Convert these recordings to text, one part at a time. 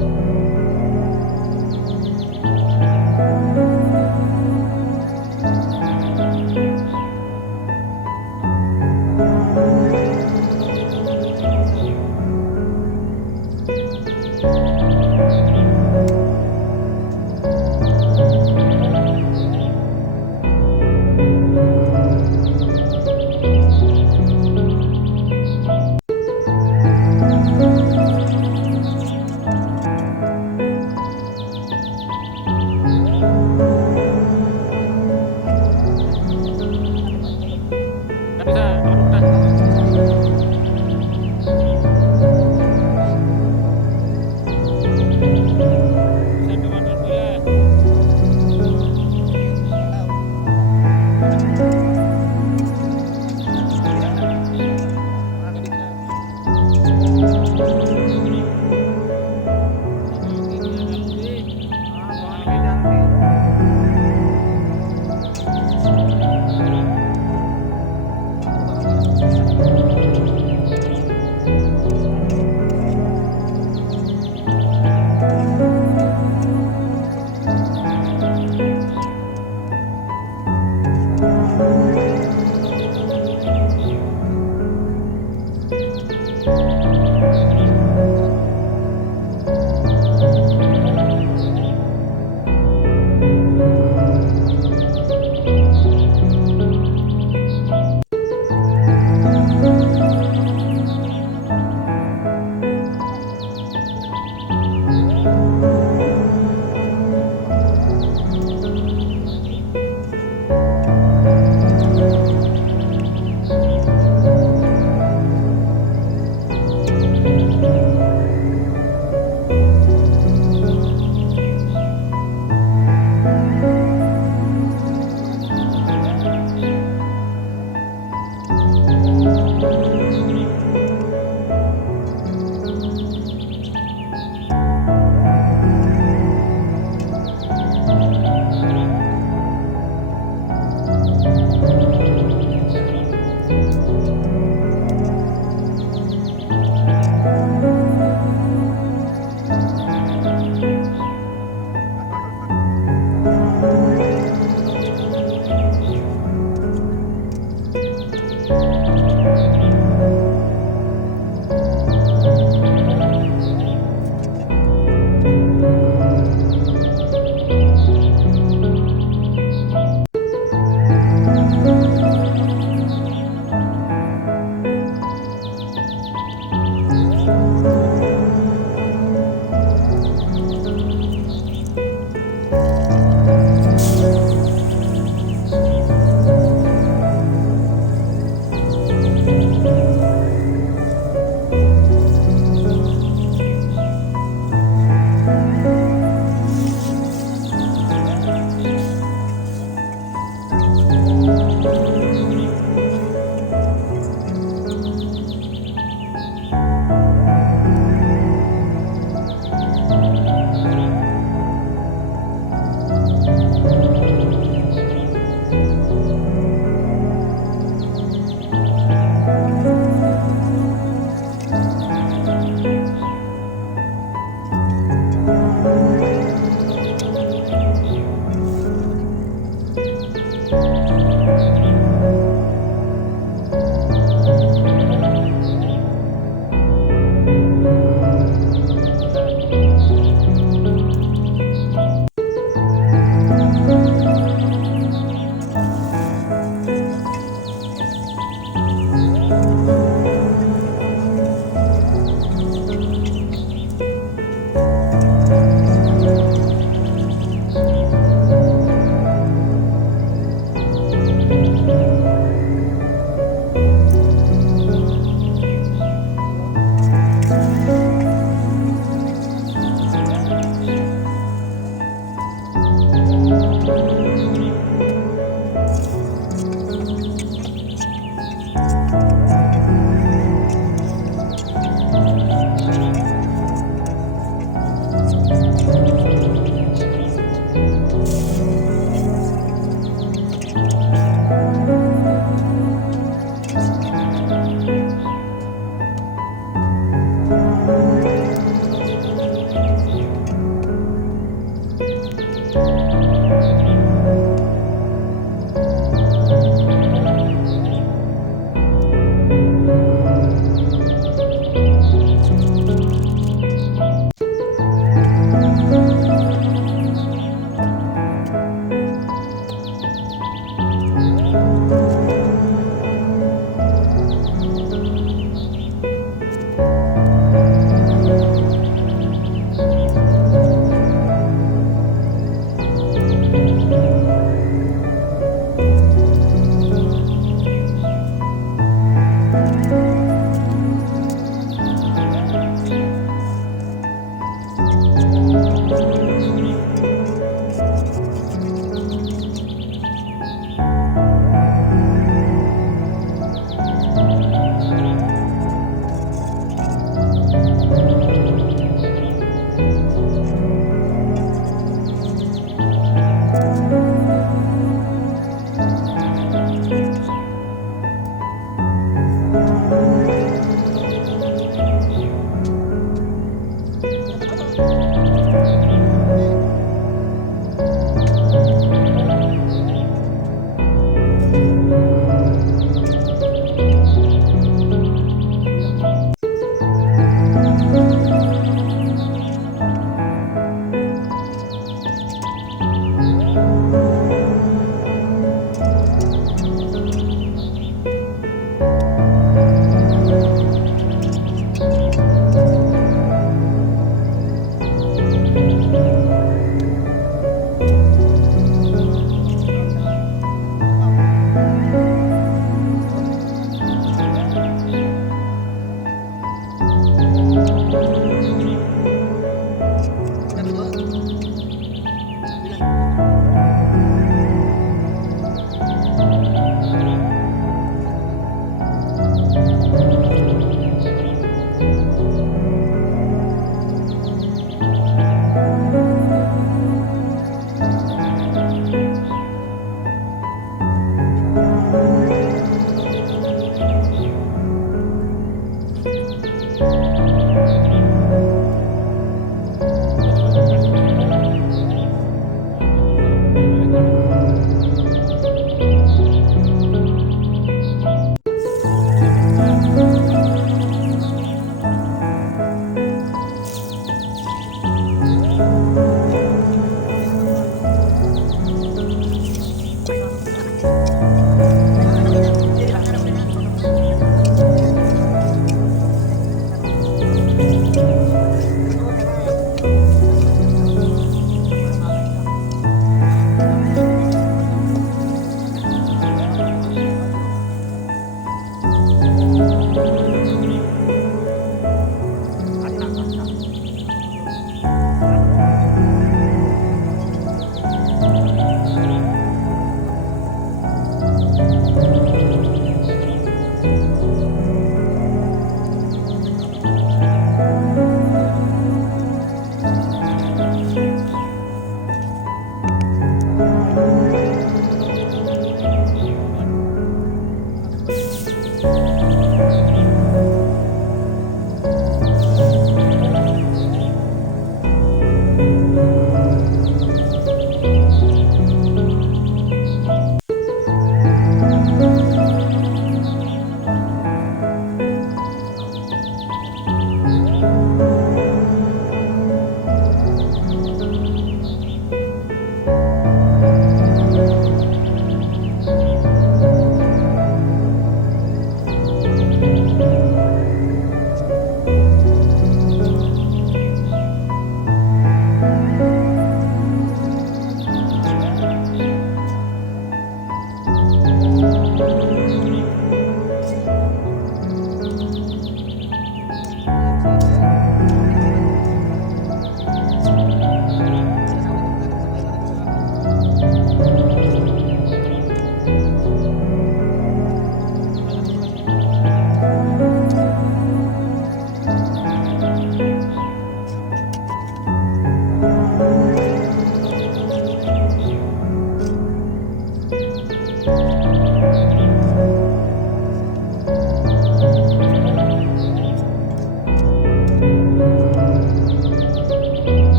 Thank you.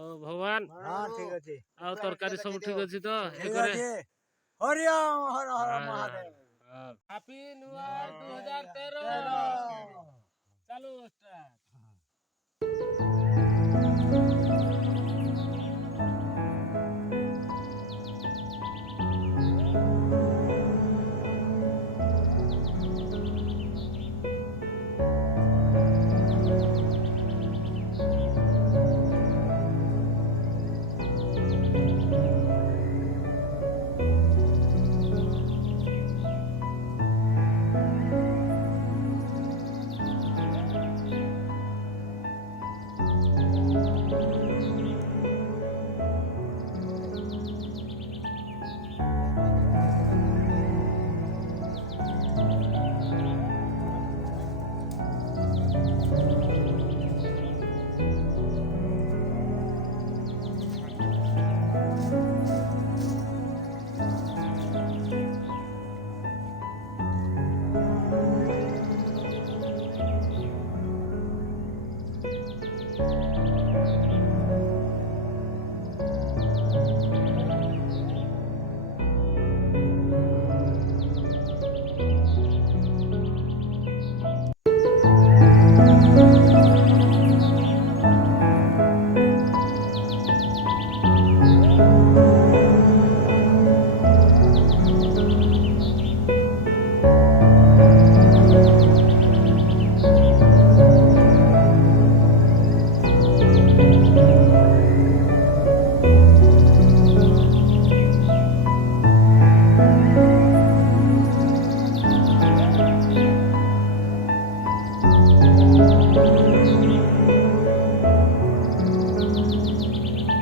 भगवान हां ठीक अछि आ तरकारी सब ठीक अछि त एकरे हरिओम हर हर महादेव हैप्पी न्यू ईयर 2023